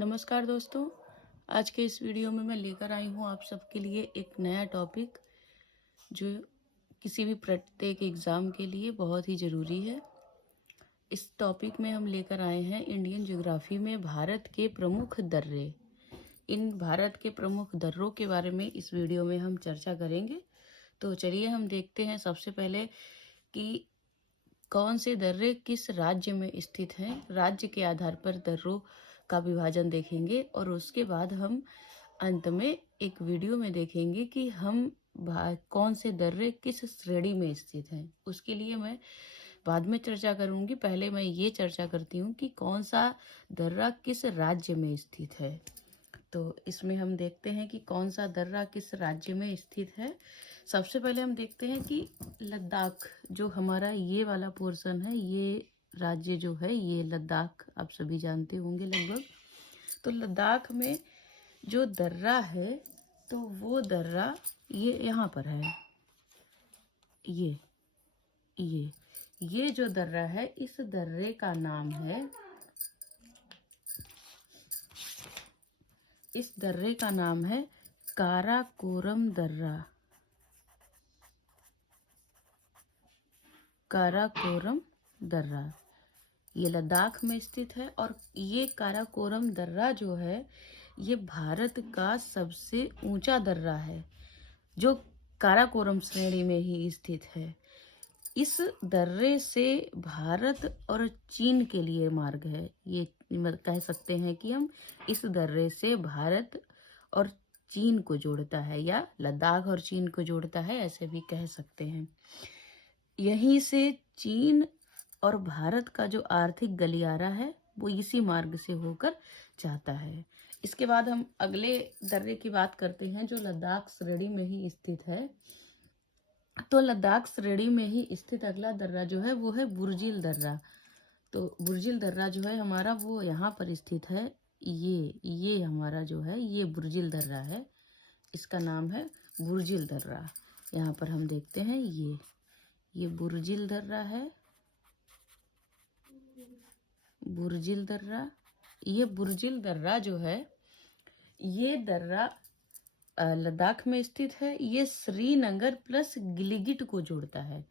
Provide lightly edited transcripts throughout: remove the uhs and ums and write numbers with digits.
नमस्कार दोस्तों। आज के इस वीडियो में मैं लेकर आई हूँ आप सबके लिए एक नया टॉपिक जो किसी भी प्रत्येक एग्ज़ाम के लिए बहुत ही ज़रूरी है। इस टॉपिक में हम लेकर आए हैं इंडियन ज्योग्राफी में भारत के प्रमुख दर्रे। इन भारत के प्रमुख दर्रों के बारे में इस वीडियो में हम चर्चा करेंगे। तो चलिए हम देखते हैं सबसे पहले कि कौन से दर्रे किस राज्य में स्थित हैं। राज्य के आधार पर दर्रों का विभाजन देखेंगे और उसके बाद हम अंत में एक वीडियो में देखेंगे कि हम कौन से दर्रे किस श्रेणी में स्थित हैं। उसके लिए मैं बाद में चर्चा करूंगी। पहले मैं ये चर्चा करती हूँ कि कौन सा दर्रा किस राज्य में स्थित है। तो इसमें हम देखते हैं कि कौन सा दर्रा किस राज्य में स्थित है। सबसे पहले हम देखते हैं कि लद्दाख जो हमारा ये वाला पोर्शन है, ये राज्य जो है ये लद्दाख, आप सभी जानते होंगे लगभग। तो लद्दाख में जो दर्रा है तो वो दर्रा ये यहाँ पर है। ये ये ये जो दर्रा है, इस दर्रे का नाम है, इस दर्रे का नाम है काराकोरम दर्रा। काराकोरम दर्रा ये लद्दाख में स्थित है और ये काराकोरम दर्रा जो है ये भारत का सबसे ऊंचा दर्रा है जो काराकोरम श्रेणी में ही स्थित है। इस दर्रे से भारत और चीन के लिए मार्ग है। ये कह सकते हैं कि हम इस दर्रे से भारत और चीन को जोड़ता है या लद्दाख और चीन को जोड़ता है, ऐसे भी कह सकते हैं। यहीं से चीन और भारत का जो आर्थिक गलियारा है वो इसी मार्ग से होकर जाता है। इसके बाद हम अगले दर्रे की बात करते हैं जो लद्दाख श्रेणी में ही स्थित है। तो लद्दाख श्रेणी में ही स्थित अगला दर्रा जो है वो है बुर्जिल दर्रा। तो बुर्जिल दर्रा जो है हमारा वो यहाँ पर स्थित है। ये हमारा जो है ये बुर्जिल दर्रा है। इसका नाम है बुर्जिल दर्रा। यहाँ पर हम देखते हैं ये बुर्जिल दर्रा है। बुर्जिल दर्रा, ये बुर्जिल दर्रा जो है ये दर्रा लद्दाख में स्थित है। ये श्रीनगर प्लस गिलगिट को जोड़ता है।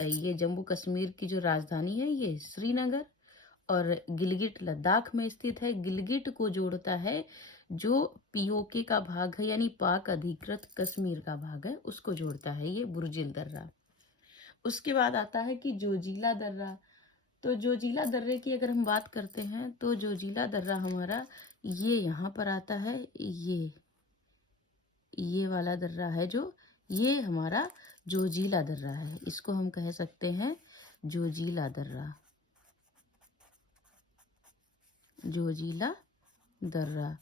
ये जम्मू कश्मीर की जो राजधानी है ये श्रीनगर और गिलगिट लद्दाख में स्थित है। गिलगिट को जोड़ता है जो पीओके का भाग है यानी पाक अधिकृत कश्मीर का भाग है, उसको जोड़ता है ये बुर्जिल दर्रा। उसके बाद आता है कि जोजिला दर्रा। तो जोजिला दर्रे की अगर हम बात करते हैं तो जोजिला दर्रा हमारा ये यहाँ पर आता है। ये वाला दर्रा है जो ये हमारा जोजिला दर्रा है, इसको हम कह सकते हैं जोजिला दर्रा। जोजिला दर्रा,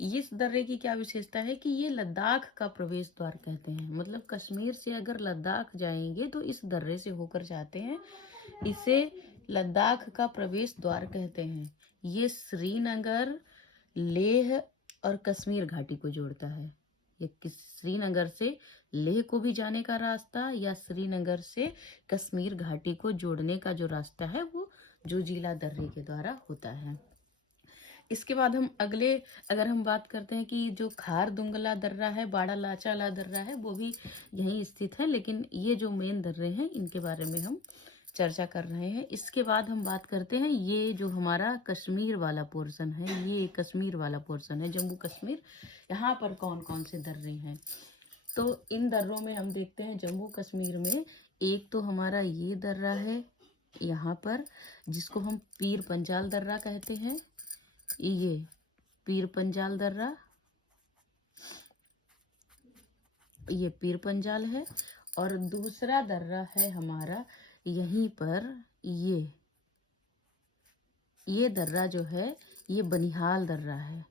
इस दर्रे की क्या विशेषता है कि ये लद्दाख का प्रवेश द्वार कहते हैं। मतलब कश्मीर से अगर लद्दाख जाएंगे तो इस दर्रे से होकर जाते हैं, इसे लद्दाख का प्रवेश द्वार कहते हैं। ये श्रीनगर, लेह और कश्मीर घाटी को जोड़ता है। ये श्रीनगर से लेह को भी जाने का रास्ता या श्रीनगर से कश्मीर घाटी को जोड़ने का जो रास्ता है वो जोजिला दर्रे के द्वारा होता है। इसके बाद हम अगले अगर हम बात करते हैं कि जो खारदुंगला दर्रा है, बाड़ालाचाला दर्रा है, वो भी यहीं स्थित है, लेकिन ये जो मेन दर्रे हैं इनके बारे में हम चर्चा कर रहे हैं। इसके बाद हम बात करते हैं ये जो हमारा कश्मीर वाला पोर्शन है, ये कश्मीर वाला पोर्शन है जम्मू कश्मीर, यहाँ पर कौन कौन से दर्रे हैं। तो इन दर्रों में हम देखते हैं जम्मू कश्मीर में एक तो हमारा ये दर्रा है यहाँ पर जिसको हम पीर पंजाल दर्रा कहते हैं। ये पीर पंजाल दर्रा, ये पीर पंजाल है। और दूसरा दर्रा है हमारा यहीं पर ये दर्रा जो है ये बनिहाल दर्रा है।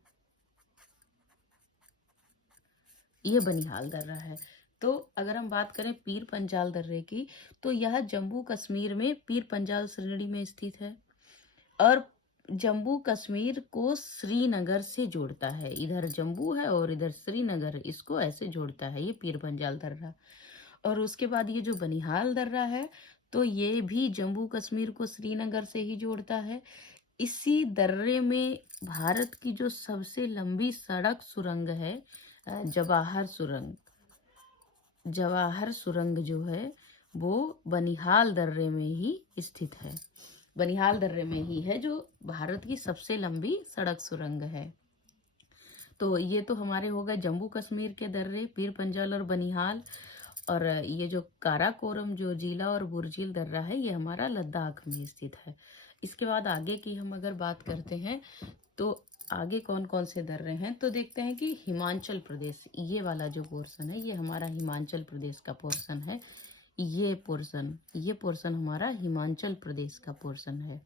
ये बनिहाल दर्रा है। तो अगर हम बात करें पीर पंजाल दर्रे की तो यह जम्मू कश्मीर में पीर पंजाल श्रेणी में स्थित है और जम्मू कश्मीर को श्रीनगर से जोड़ता है। इधर जम्मू है और इधर श्रीनगर, इसको ऐसे जोड़ता है ये पीर पंजाल दर्रा। और उसके बाद ये जो बनिहाल दर्रा है तो ये भी जम्मू कश्मीर को श्रीनगर से ही जोड़ता है। इसी दर्रे में भारत की जो सबसे लंबी सड़क सुरंग है, जवाहर सुरंग, जवाहर सुरंग जो है वो बनिहाल दर्रे में ही स्थित है। बनिहाल दर्रे में ही है जो भारत की सबसे लंबी सड़क सुरंग है। तो ये तो हमारे हो गए जम्मू कश्मीर के दर्रे, पीर पंजाल और बनिहाल। और ये जो काराकोरम जो जिला और बुर्जिल दर्रा है ये हमारा लद्दाख में स्थित है। इसके बाद आगे की हम अगर बात करते हैं तो आगे कौन कौन से दर्रे हैं, तो देखते हैं कि हिमाचल प्रदेश, ये वाला जो पोर्शन है ये हमारा हिमाचल प्रदेश का पोर्शन है। ये पोर्शन हमारा हिमाचल प्रदेश का पोर्शन है।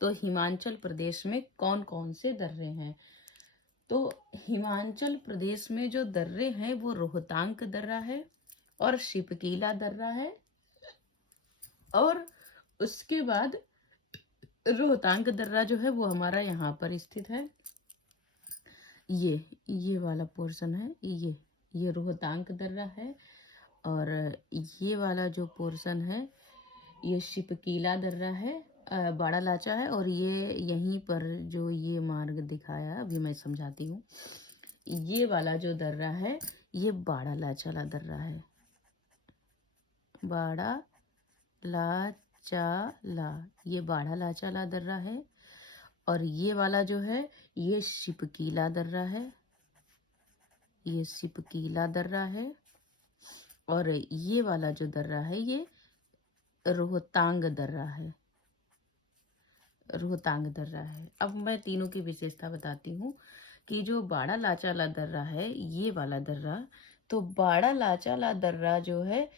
तो हिमाचल प्रदेश में कौन कौन से दर्रे हैं, तो हिमाचल प्रदेश में जो दर्रे हैं वो रोहतांग दर्रा है और शिपकीला दर्रा है। और उसके बाद रोहतांग दर्रा जो है वो हमारा यहाँ पर स्थित है। ये वाला पोर्शन है, ये रोहतांग दर्रा है। और ये वाला जो पोर्शन है ये शिपकीला दर्रा है, बाड़ा लाचा है। और ये यहीं पर जो ये मार्ग दिखाया अभी मैं समझाती हूँ, ये वाला जो दर्रा है ये बाड़ा लाचाला दर्रा है, बाड़ा लाचाला, ये बाड़ा लाचाला दर्रा है। और ये वाला जो है ये शिपकीला दर्रा है, ये शिपकीला दर्रा है। और ये वाला जो दर्रा है ये रोहतांग दर्रा है, रोहतांग दर्रा है। अब मैं तीनों की विशेषता बताती हूँ कि जो बाड़ा लाचाला दर्रा है ये वाला दर्रा, तो बाड़ा लाचाला दर्रा जो है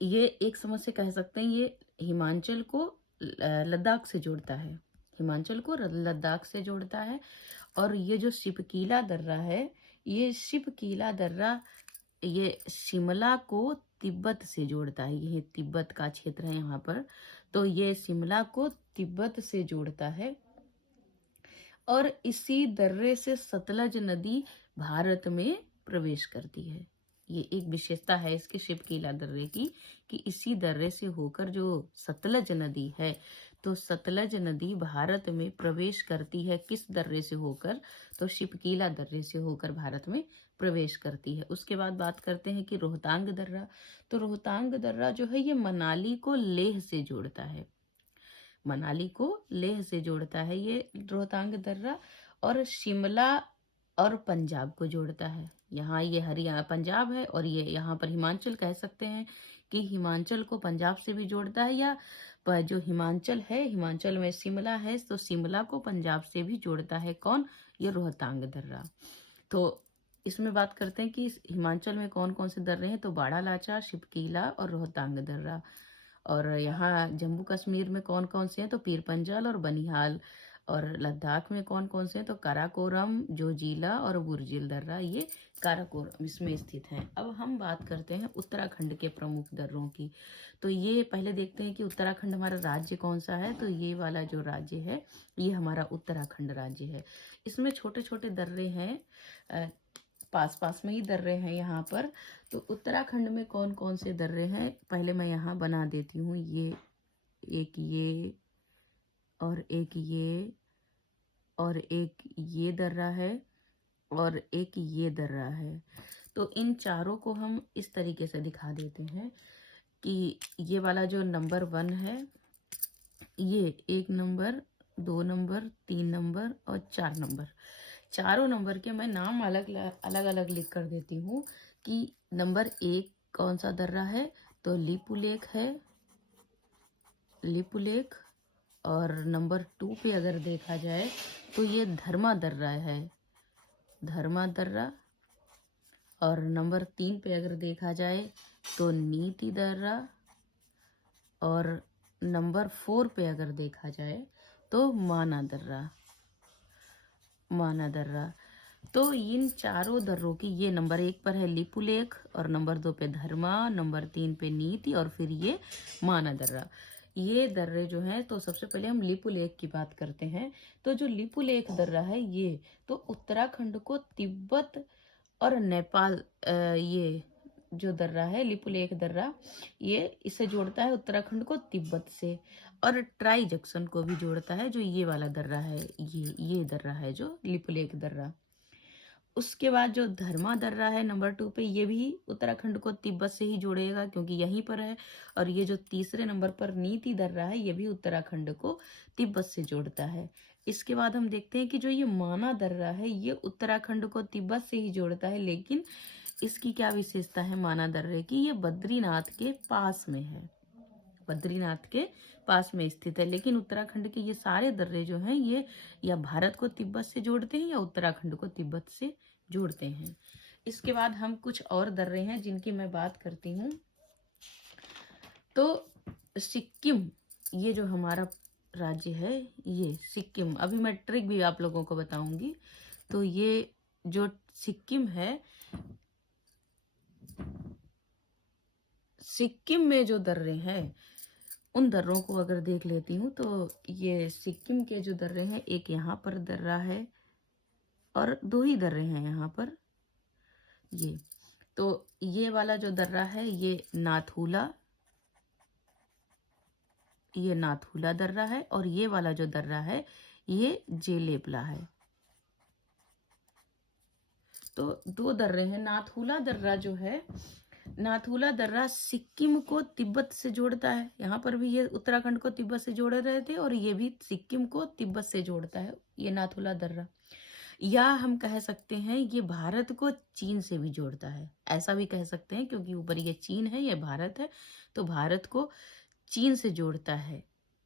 ये एक समझ से कह सकते हैं ये हिमाचल को लद्दाख से जोड़ता है, हिमाचल को लद्दाख से जोड़ता है। और ये जो शिपकीला दर्रा है, ये शिपकीला दर्रा ये शिमला को तिब्बत से जोड़ता है, ये तिब्बत का क्षेत्र है यहाँ पर, तो ये शिमला को तिब्बत से जोड़ता है। और इसी दर्रे से सतलज नदी भारत में प्रवेश करती है। ये एक विशेषता है इसके शिपकीला दर्रे की कि इसी दर्रे से होकर जो सतलज नदी है, तो सतलज नदी भारत में प्रवेश करती है किस दर्रे से होकर, तो शिपकीला दर्रे से होकर भारत में प्रवेश करती है। उसके बाद बात करते हैं कि रोहतांग दर्रा, तो रोहतांग दर्रा जो है ये मनाली को लेह से जोड़ता है, मनाली को लेह से जोड़ता है ये रोहतांग दर्रा। और शिमला और पंजाब को जोड़ता है, यहाँ ये हरियाणा पंजाब है और ये यहाँ पर हिमाचल कह सकते हैं कि हिमाचल को पंजाब से भी जोड़ता है, या जो हिमाचल है, हिमाचल में शिमला है तो शिमला को पंजाब से भी जोड़ता है कौन, ये रोहतांग दर्रा। तो इसमें बात करते हैं कि हिमाचल में कौन कौन से दर्रे हैं, तो बाड़ा लाचा, शिपकीला और रोहतांग दर्रा। और यहाँ जम्मू कश्मीर में कौन कौन से हैं, तो पीर पंजाल और बनिहाल। और लद्दाख में कौन कौन से हैं, तो काराकोरम, जोजिला और बुर्जिल दर्रा, ये काराकोरम इसमें स्थित है। अब हम बात करते हैं उत्तराखंड के प्रमुख दर्रों की। तो ये पहले देखते हैं कि उत्तराखंड हमारा राज्य कौन सा है, तो ये वाला जो राज्य है ये हमारा उत्तराखंड राज्य है। इसमें छोटे छोटे दर्रे हैं, पास पास में ही दर्रे हैं यहाँ पर। तो उत्तराखंड में कौन कौन से दर्रे हैं पहले मैं यहाँ बना देती हूँ, ये एक, ये और एक, ये और एक, ये दर्रा है और एक ये दर्रा है। तो इन चारों को हम इस तरीके से दिखा देते हैं कि ये वाला जो नंबर 1 है ये 1 नंबर, 2 नंबर, 3 नंबर और 4 नंबर, चारों नंबर के मैं नाम अलग अलग लिख कर देती हूँ कि नंबर 1 कौन सा दर्रा है, तो लिपुलेख है, लिपुलेख। और नंबर 2 पे अगर देखा जाए तो ये धर्मा दर्रा है, धर्मा दर्रा। और नंबर 3 पे अगर देखा जाए तो नीति दर्रा। और नंबर 4 पे अगर देखा जाए तो माना दर्रा, माना दर्रा। तो इन चारों दर्रों की, ये नंबर 1 पर है लिपुलेख और नंबर 2 पे धर्मा, नंबर 3 पे नीति और फिर ये माना दर्रा, ये दर्रे जो हैं। तो सबसे पहले हम लिपुलेख की बात करते हैं। तो जो लिपुलेख दर्रा है ये तो उत्तराखंड को तिब्बत और नेपाल, ये जो दर्रा है, लिपुलेख दर्रा, ये इसे जोड़ता है उत्तराखंड को तिब्बत से, और ट्राई जंक्शन को भी जोड़ता है, जो ये वाला दर्रा है, ये दर्रा है जो लिपुलेख दर्रा। उसके बाद जो धर्मा दर्रा है नंबर 2 पे, ये भी उत्तराखंड को तिब्बत से ही जोड़ेगा क्योंकि यहीं पर है। और ये जो तीसरे नंबर पर नीति दर्रा है, ये भी उत्तराखंड को तिब्बत से जोड़ता है। इसके बाद हम देखते हैं कि जो ये माना दर्रा है, ये उत्तराखंड को तिब्बत से ही जोड़ता है, लेकिन इसकी क्या विशेषता है माना दर्रे की, ये बद्रीनाथ के पास में है, बद्रीनाथ के पास में स्थित है। लेकिन उत्तराखंड के ये सारे दर्रे जो हैं, ये या भारत को तिब्बत से जोड़ते हैं या उत्तराखंड को तिब्बत से जोड़ते हैं। इसके बाद हम कुछ और दर्रे हैं जिनकी मैं बात करती हूँ। तो सिक्किम, ये जो हमारा राज्य है, ये सिक्किम, अभी मैं ट्रिक भी आप लोगों को बताऊंगी। तो ये जो सिक्किम है, सिक्किम में जो दर्रे हैं, उन दर्रों को अगर देख लेती हूँ, तो ये सिक्किम के जो दर्रे हैं, एक यहाँ पर दर्रा है और 2 ही दर्रे हैं यहाँ पर। ये तो ये वाला जो दर्रा है, ये नाथुला दर्रा है, और ये वाला जो दर्रा है, ये जेलेपला है। तो 2 दर्रे हैं। नाथुला दर्रा जो है, नाथुला दर्रा सिक्किम को तिब्बत से जोड़ता है। यहाँ पर भी ये उत्तराखंड को तिब्बत से जोड़ रहे थे, और ये भी सिक्किम को तिब्बत से जोड़ता है, ये नाथुला दर्रा। या हम कह सकते हैं ये भारत को चीन से भी जोड़ता है, ऐसा भी कह सकते हैं, क्योंकि ऊपर ये चीन है, ये भारत है, तो भारत को चीन से जोड़ता है।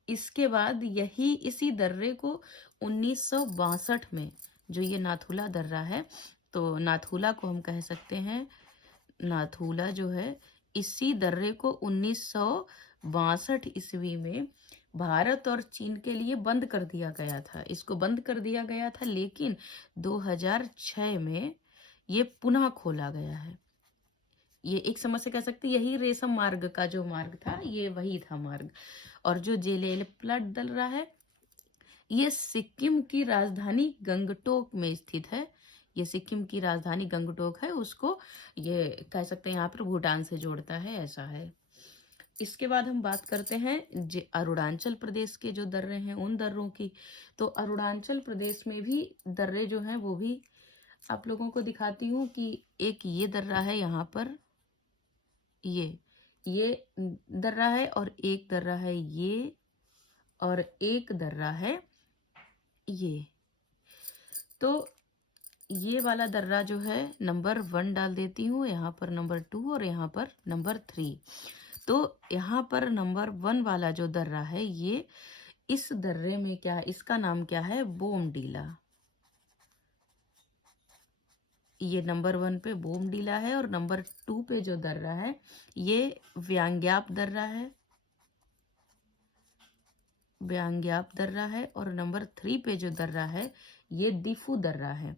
इसके बाद इसी दर्रे को 1962 में, जो ये नाथुला दर्रा है, तो नाथुला को हम कह सकते हैं, नाथुला जो है, इसी दर्रे को 1962 ईस्वी में भारत और चीन के लिए बंद कर दिया गया था। इसको बंद कर दिया गया था, लेकिन 2006 में ये पुनः खोला गया है। ये एक समझ से कह सकते, यही रेशम मार्ग का जो मार्ग था, ये वही था मार्ग। और जो जेलेपला दर्रा है, ये सिक्किम की राजधानी गंगटोक में स्थित है। ये सिक्किम की राजधानी गंगटोक है, उसको ये कह सकते हैं यहाँ पर भूटान से जोड़ता है, ऐसा है। इसके बाद हम बात करते हैं अरुणाचल प्रदेश के जो दर्रे हैं, उन दर्रों की। तो अरुणाचल प्रदेश में भी दर्रे जो हैं, वो भी आप लोगों को दिखाती हूँ कि एक ये दर्रा है यहाँ पर, ये दर्रा है, और एक दर्रा है ये, और एक दर्रा है ये। तो ये वाला दर्रा जो है नंबर 1 डाल देती हूँ, यहाँ पर नंबर 2 और यहाँ पर नंबर 3। तो यहाँ पर नंबर 1 वाला जो दर्रा है, ये इस दर्रे में क्या, इसका नाम क्या है, बोमडीला। ये नंबर 1 पे बोमडीला है, और नंबर 2 पे जो दर्रा है, ये व्यांग्याप दर्रा है, व्यांग्याप दर्रा है, और नंबर 3 पे जो दर्रा है, ये डिफू दर्रा है,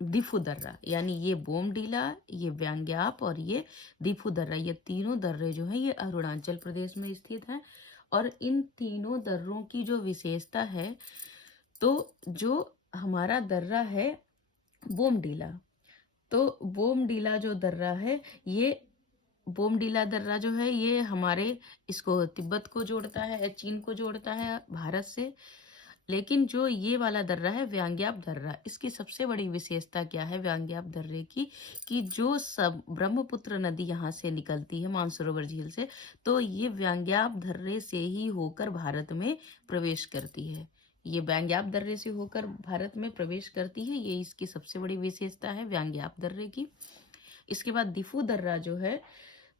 डिफू दर्रा। यानी ये बोमडीला, ये व्यांग्याप और ये डिफू दर्रा, ये तीनों दर्रे जो हैं, ये अरुणाचल प्रदेश में स्थित हैं। और इन तीनों दर्रों की जो विशेषता है, तो जो हमारा दर्रा है बोमडीला, तो बोमडीला जो दर्रा है, ये बोमडीला दर्रा जो है, ये हमारे इसको तिब्बत को जोड़ता है, चीन को जोड़ता है भारत से। लेकिन जो ये वाला दर्रा है व्यांग्याप दर्रा, इसकी सबसे बड़ी विशेषता क्या है व्यांग्याप दर्रे की, कि जो सब ब्रह्मपुत्र नदी यहाँ से निकलती है मानसरोवर झील से, तो ये व्यांग्याप दर्रे से ही होकर भारत में प्रवेश करती है। ये व्यांग्याप दर्रे से होकर भारत में प्रवेश करती है, ये इसकी सबसे बड़ी विशेषता है व्यांग्याप दर्रे की। इसके बाद डिफू दर्रा जो है,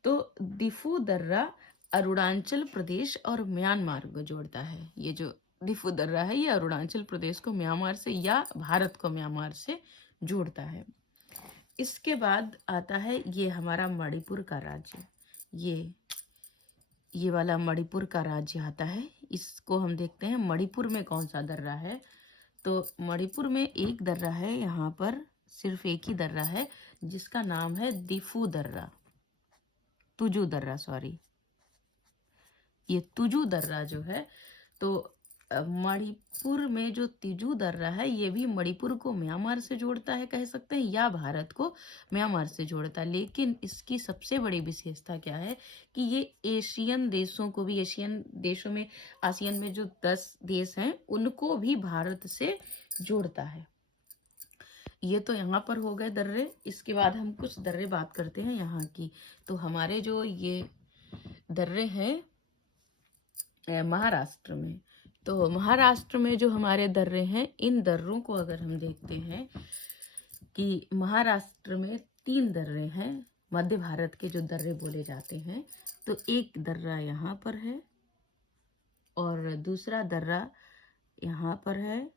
तो डिफू दर्रा अरुणाचल प्रदेश और म्यांमार को जोड़ता है। ये जो डिफू दर्रा है, ये अरुणाचल प्रदेश को म्यांमार से या भारत को म्यांमार से जोड़ता है। इसके बाद आता है ये हमारा मणिपुर का राज्य, ये वाला मणिपुर का राज्य आता है। इसको हम देखते हैं मणिपुर में कौन सा दर्रा है। तो मणिपुर में एक दर्रा है, यहाँ पर सिर्फ एक ही दर्रा है, जिसका नाम है डिफू दर्रा, तुजू दर्रा, सॉरी, ये तुजू दर्रा जो है, तो मणिपुर में जो तिजू दर्रा है ये भी मणिपुर को म्यांमार से जोड़ता है कह सकते हैं, या भारत को म्यांमार से जोड़ता है। लेकिन इसकी सबसे बड़ी विशेषता क्या है कि ये एशियन देशों को भी, एशियन देशों में, आसियान में जो 10 देश हैं उनको भी भारत से जोड़ता है। ये तो यहाँ पर हो गए दर्रे। इसके बाद हम कुछ दर्रे बात करते हैं यहाँ की। तो हमारे जो ये दर्रे हैं महाराष्ट्र में, तो महाराष्ट्र में जो हमारे दर्रे हैं, इन दर्रों को अगर हम देखते हैं कि महाराष्ट्र में 3 दर्रे हैं मध्य भारत के जो दर्रे बोले जाते हैं। तो एक दर्रा यहाँ पर है और दूसरा दर्रा यहाँ पर है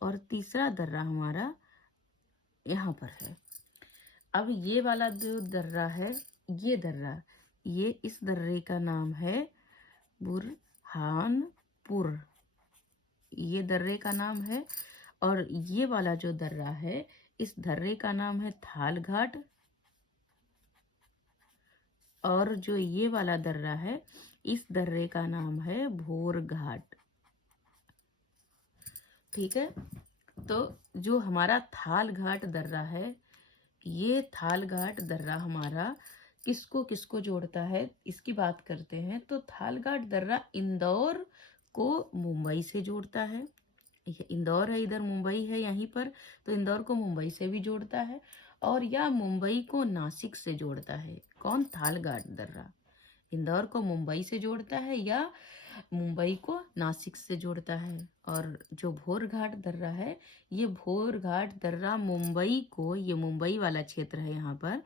और तीसरा दर्रा हमारा यहाँ पर है। अब ये वाला जो दर्रा है, ये दर्रा, ये इस दर्रे का नाम है बुरहानपुर, ये दर्रे का नाम है। और ये वाला जो दर्रा है, इस दर्रे का नाम है थालघाट। और जो ये वाला दर्रा है, इस दर्रे का नाम है भोरघाट। ठीक है। तो जो हमारा थालघाट दर्रा है, ये थालघाट दर्रा हमारा किसको किसको जोड़ता है, इसकी बात करते हैं। तो थालघाट दर्रा इंदौर को मुंबई से जोड़ता है। ये इंदौर है, इधर मुंबई है यहीं पर, तो इंदौर को मुंबई से भी जोड़ता है। और या मुंबई को नासिक से जोड़ता है। कौन? थालघाट दर्रा इंदौर को मुंबई से जोड़ता है या मुंबई को नासिक से जोड़ता है। और जो भोरघाट दर्रा है, ये भोरघाट दर्रा मुंबई को, ये मुंबई वाला क्षेत्र है यहाँ पर,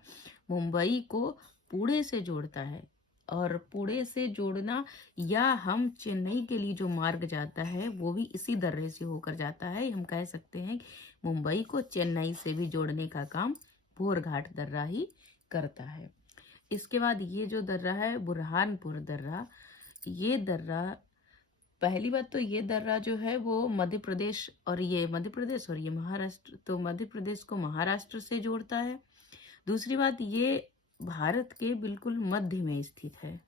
मुंबई को पुणे से जोड़ता है। और पुणे से जोड़ना, या हम चेन्नई के लिए जो मार्ग जाता है वो भी इसी दर्रे से होकर जाता है। हम कह सकते हैं मुंबई को चेन्नई से भी जोड़ने का काम भोरघाट दर्रा ही करता है। इसके बाद ये जो दर्रा है बुरहानपुर दर्रा, ये दर्रा, पहली बात तो ये दर्रा जो है वो मध्य प्रदेश और ये महाराष्ट्र, तो मध्य प्रदेश को महाराष्ट्र से जोड़ता है। दूसरी बात, ये भारत के बिल्कुल मध्य में स्थित है,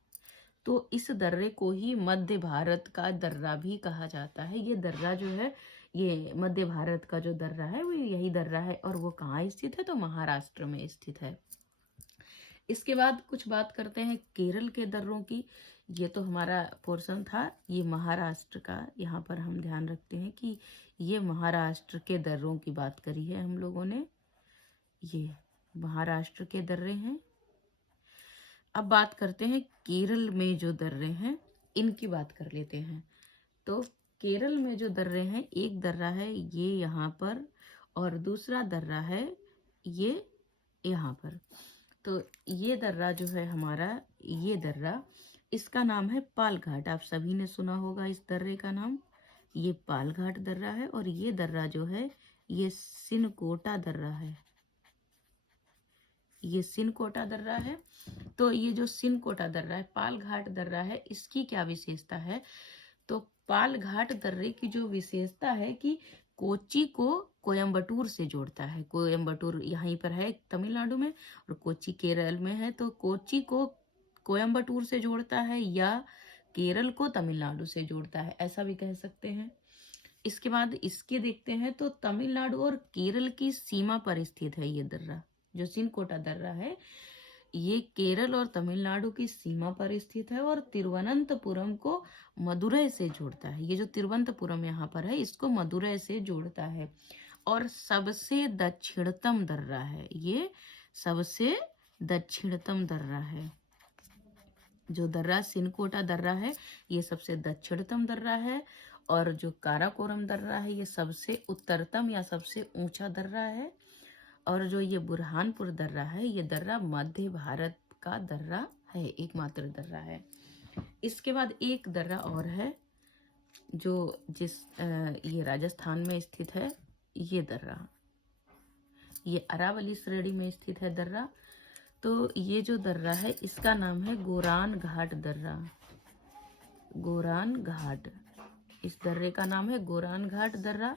तो इस दर्रे को ही मध्य भारत का दर्रा भी कहा जाता है। ये दर्रा जो है, ये मध्य भारत का जो दर्रा है वो यही दर्रा है। और वो कहाँ स्थित है? तो महाराष्ट्र में स्थित है। इसके बाद कुछ बात करते हैं केरल के दर्रों की। ये तो हमारा पोर्शन था ये महाराष्ट्र का, यहाँ पर हम ध्यान रखते हैं कि ये महाराष्ट्र के दर्रों की बात करी है हम लोगों ने, ये महाराष्ट्र के दर्रे हैं। अब बात करते हैं केरल में जो दर्रे हैं, इनकी बात कर लेते हैं। तो केरल में जो दर्रे हैं, एक दर्रा है ये यहाँ पर और दूसरा दर्रा है ये यहाँ पर। तो ये दर्रा जो है हमारा, ये दर्रा, इसका नाम है पालघाट। आप सभी ने सुना होगा इस दर्रे का नाम, ये पालघाट दर्रा है। और ये दर्रा जो है ये सिनकोटा दर्रा है, ये सिनकोटा दर्रा है। तो ये जो सिनकोटा दर्रा है, पालघाट दर्रा है, इसकी क्या विशेषता है? तो पालघाट दर्रे की जो विशेषता है कि कोच्चि को कोयम्बटूर से जोड़ता है। कोयम्बटूर यहीं पर है तमिलनाडु में और कोच्चि केरल में है। तो कोच्चि को कोयम्बटूर से जोड़ता है या केरल को तमिलनाडु से जोड़ता है, ऐसा भी कह सकते हैं। इसके बाद इसके देखते हैं, तो तमिलनाडु और केरल की सीमा पर स्थित है ये दर्रा। जो सिनकोटा दर्रा है ये केरल और तमिलनाडु की सीमा पर स्थित है और तिरुवनंतपुरम को मदुरै से जोड़ता है। ये जो तिरुवनंतपुरम यहाँ पर है, इसको मदुरै से जोड़ता है और सबसे दक्षिणतम दर्रा है। ये सबसे दक्षिणतम दर्रा है। जो दर्रा सिनकोटा दर्रा है ये सबसे दक्षिणतम दर्रा है और जो काराकोरम दर्रा है ये सबसे उत्तरतम या सबसे ऊंचा दर्रा है। और जो ये बुरहानपुर दर्रा है, ये दर्रा मध्य भारत का दर्रा है, एकमात्र दर्रा है। इसके बाद एक दर्रा और है जो ये राजस्थान में स्थित है, ये दर्रा, ये अरावली श्रेणी में स्थित है दर्रा। तो ये जो दर्रा है इसका नाम है गोरान घाट दर्रा। गोरान घाट, इस दर्रे का नाम है गोरान घाट दर्रा।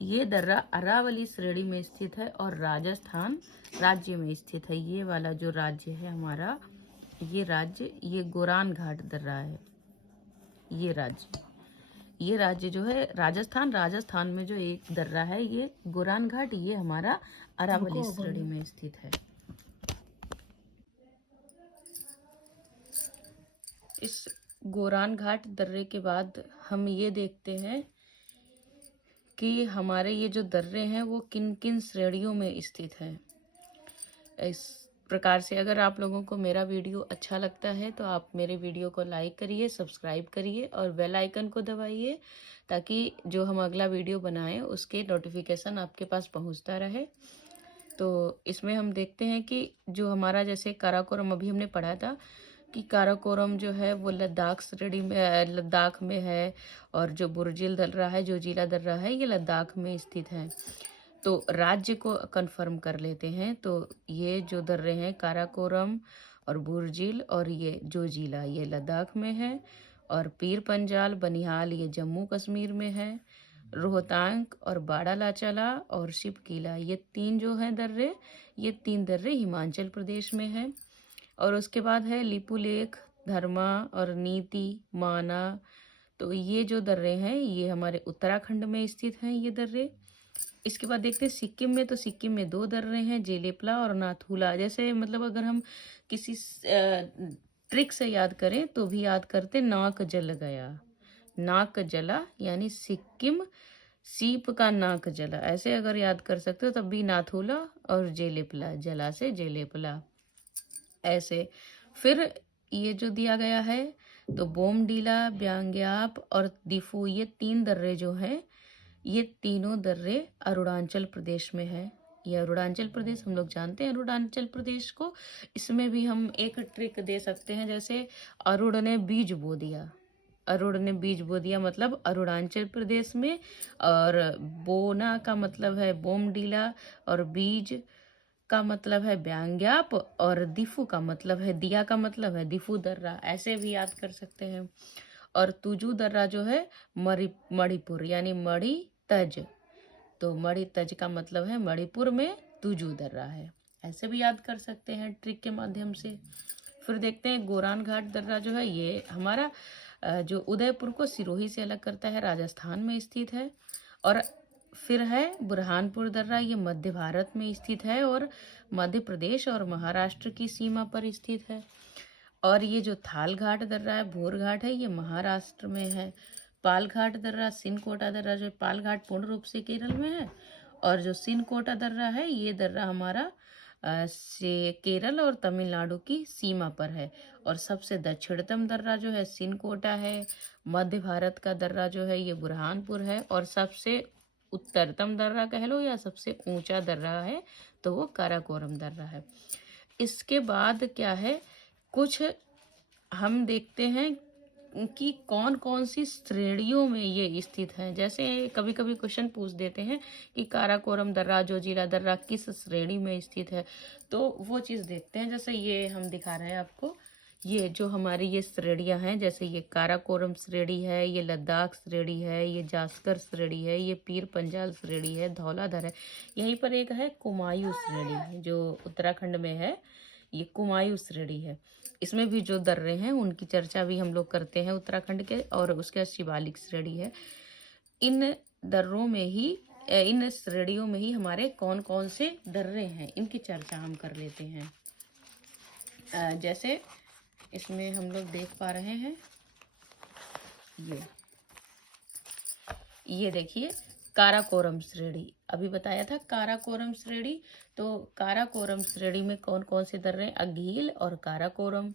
ये दर्रा अरावली श्रेणी में स्थित है और राजस्थान राज्य में स्थित है। ये वाला जो राज्य है हमारा, ये राज्य, ये गोरान घाट दर्रा है, ये राज्य। ये राज्य जो है राजस्थान में जो एक दर्रा है ये गोरान घाट, ये हमारा अरावली श्रेणी में स्थित है। इस गोरान घाट दर्रे के बाद हम ये देखते हैं कि हमारे ये जो दर्रे हैं वो किन किन श्रेणियों में स्थित है। इस प्रकार से अगर आप लोगों को मेरा वीडियो अच्छा लगता है तो आप मेरे वीडियो को लाइक करिए, सब्सक्राइब करिए और बेल आइकन को दबाइए, ताकि जो हम अगला वीडियो बनाएं उसके नोटिफिकेशन आपके पास पहुंचता रहे। तो इसमें हम देखते हैं कि जो हमारा जैसे काराकोरम अभी हमने पढ़ा था कि काराकोरम जो है वो लद्दाख श्रेणी में, लद्दाख में है, और जो बुर्जिल दर्रा है, जो जिला दर्रा है, ये लद्दाख में स्थित है। तो राज्य को कंफर्म कर लेते हैं। तो ये जो दर्रे हैं काराकोरम और बुर्जिल और ये जो जिला, ये लद्दाख में है, और पीर पंजाल बनिहाल ये जम्मू कश्मीर में है, रोहतांग और बाड़ालाचाला और शिपकीला ये 3 जो हैं दर्रे, ये 3 दर्रे हिमाचल प्रदेश में है। और उसके बाद है लिपुलेख, धर्मा और नीति, माना। तो ये जो दर्रे हैं ये हमारे उत्तराखंड में स्थित हैं ये दर्रे। इसके बाद देखते हैं सिक्किम में, तो सिक्किम में 2 दर्रे हैं, जेलेपला और नाथुला। जैसे मतलब अगर हम किसी ट्रिक से याद करें तो भी याद करते नाक जल गया, नाक जला, यानी सिक्किम सीप का नाक जला, ऐसे अगर याद कर सकते हो तब भी नाथुला और जेलेपला, जला से जेलेपला ऐसे। फिर ये जो दिया गया है तो बोमडीला, ब्यांग्याप और दिफू ये 3 दर्रे जो हैं ये तीनों दर्रे अरुणाचल प्रदेश में है। ये अरुणाचल प्रदेश हम लोग जानते हैं अरुणाचल प्रदेश को। इसमें भी हम एक ट्रिक दे सकते हैं, जैसे अरुण ने बीज बो दिया, अरुण ने बीज बो दिया मतलब अरुणाचल प्रदेश में, और बोना का मतलब है बोमडीला, और बीज का मतलब है ब्यांग्याप, और दिफू का मतलब है, दिया का मतलब है दिफू दर्रा, ऐसे भी याद कर सकते हैं। और तुजू दर्रा जो है मणिपुर यानी मणि तज, तो मणि तज का मतलब है मणिपुर में तुजू दर्रा है, ऐसे भी याद कर सकते हैं ट्रिक के माध्यम से। फिर देखते हैं गोरान घाट दर्रा जो है ये हमारा जो उदयपुर को सिरोही से अलग करता है, राजस्थान में स्थित है। और फिर है बुरहानपुर दर्रा, ये मध्य भारत में स्थित है और मध्य प्रदेश और महाराष्ट्र की सीमा पर स्थित है। और ये जो थाल घाट दर्रा है, भोर घाट है, ये महाराष्ट्र में है। पाल घाट दर्रा, सिनकोटा दर्रा, जो पाल घाट पूर्ण रूप से केरल में है, और जो सिनकोटा दर्रा है ये दर्रा हमारा से केरल और तमिलनाडु की सीमा पर है। और सबसे दक्षिणतम दर्रा जो है सिनकोटा है। मध्य भारत का दर्रा जो है ये बुरहानपुर है, और सबसे उत्तरतम दर्रा कह लो या सबसे ऊंचा दर्रा है तो वो काराकोरम दर्रा है। इसके बाद क्या है, कुछ हम देखते हैं कि कौन कौन सी श्रेणियों में ये स्थित है। जैसे कभी कभी क्वेश्चन पूछ देते हैं कि काराकोरम दर्रा, जोजिला दर्रा किस श्रेणी में स्थित है, तो वो चीज़ देखते हैं। जैसे ये हम दिखा रहे हैं आपको, ये जो हमारी ये श्रेणियाँ हैं, जैसे ये काराकोरम श्रेणी है, ये लद्दाख श्रेणी है, ये जास्कर श्रेणी है, ये पीर पंजाल श्रेणी है, धौलाधर है। यहीं पर एक है कुमायूं श्रेणी जो उत्तराखंड में है, ये कुमायूं श्रेणी है। इसमें भी जो दर्रे हैं उनकी चर्चा भी हम लोग करते हैं उत्तराखंड के। और उसके बाद शिवालिक श्रेणी है। इन दर्रों में ही, इन श्रेणियों में ही हमारे कौन कौन से दर्रे हैं इनकी चर्चा हम कर लेते हैं। जैसे इसमें हम लोग देख पा रहे हैं, ये देखिए काराकोरम श्रेणी, अभी बताया था काराकोरम श्रेणी। तो काराकोरम श्रेणी में कौन कौन से दर्रे हैं, अघील और काराकोरम।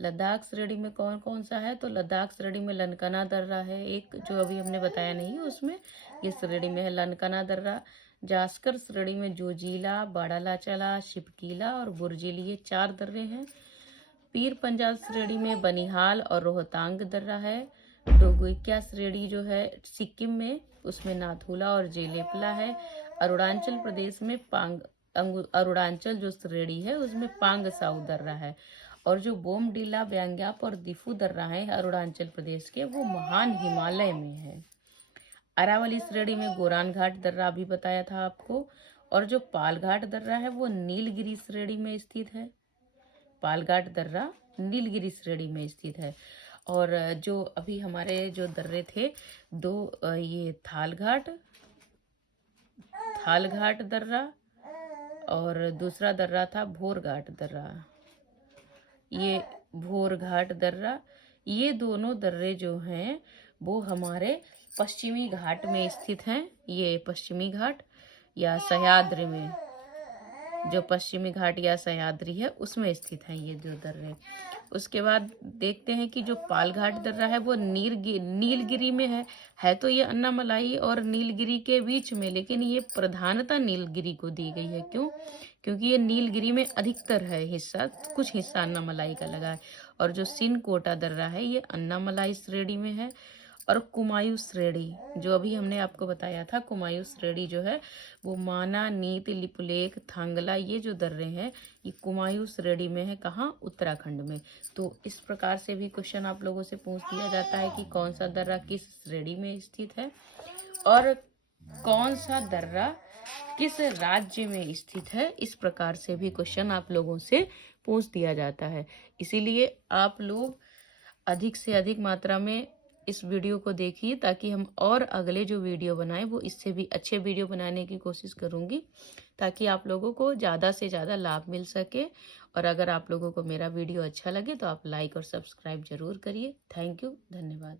लद्दाख श्रेणी में कौन कौन सा है, तो लद्दाख श्रेणी में लनकना दर्रा है एक, जो अभी हमने बताया नहीं उसमें, ये श्रेणी में है लनकना दर्रा। जास्कर श्रेणी में जोजिला, बाड़ालाचाला, शिपकीला और बुर्जिल, ये 4 दर्रे हैं। पीर पंजाल श्रेणी में बनिहाल और रोहतांग दर्रा है। डोगुइक्या श्रेणी जो है सिक्किम में, उसमें नाथुला और जेलेपला है। अरुणाचल प्रदेश में अरुणाचल जो श्रेणी है उसमें पांग साउ दर्रा है। और जो बोमडीला, ब्यांग्याप और दिफू दर्रा है अरुणाचल प्रदेश के, वो महान हिमालय में है। अरावली श्रेणी में गोरान घाट दर्रा भी बताया था आपको। और जो पालघाट दर्रा है वो नीलगिरी श्रेणी में स्थित है। पालघाट दर्रा नीलगिरी श्रेणी में स्थित है। और जो अभी हमारे जो दर्रे थे दो, ये थाल घाट दर्रा और दूसरा दर्रा था भोर घाट दर्रा। ये भोर घाट दर्रा, ये दोनों दर्रे जो हैं वो हमारे पश्चिमी घाट में स्थित हैं। ये पश्चिमी घाट या सह्याद्री में, जो पश्चिमी घाट या सह्याद्री है उसमें स्थित है ये जो दर्रे। उसके बाद देखते हैं कि जो पाल घाट दर्रा है वो नीलगिरी में है तो ये अन्नामलाई और नीलगिरी के बीच में, लेकिन ये प्रधानता नीलगिरी को दी गई है। क्यों? क्योंकि ये नीलगिरी में अधिकतर है हिस्सा, कुछ हिस्सा अन्नामलाई का लगा है। और जो सिनकोटा दर्रा है ये अन्नामलाई श्रेणी में है। और कुमायूं श्रेणी, जो अभी हमने आपको बताया था, कुमायूं श्रेणी जो है वो माना, नीत, लिपुलेख, थांगला, ये जो दर्रे हैं ये कुमायूं श्रेणी में है। कहाँ? उत्तराखंड में। तो इस प्रकार से भी क्वेश्चन आप लोगों से पूछ दिया जाता है कि कौन सा दर्रा किस श्रेणी में स्थित है और कौन सा दर्रा किस राज्य में स्थित है। इस प्रकार से भी क्वेश्चन आप लोगों से पूछ दिया जाता है। इसीलिए आप लोग अधिक से अधिक मात्रा में इस वीडियो को देखिए, ताकि हम और अगले जो वीडियो बनाए वो इससे भी अच्छे वीडियो बनाने की कोशिश करूंगी, ताकि आप लोगों को ज़्यादा से ज़्यादा लाभ मिल सके। और अगर आप लोगों को मेरा वीडियो अच्छा लगे तो आप लाइक और सब्सक्राइब जरूर करिए। थैंक यू, धन्यवाद।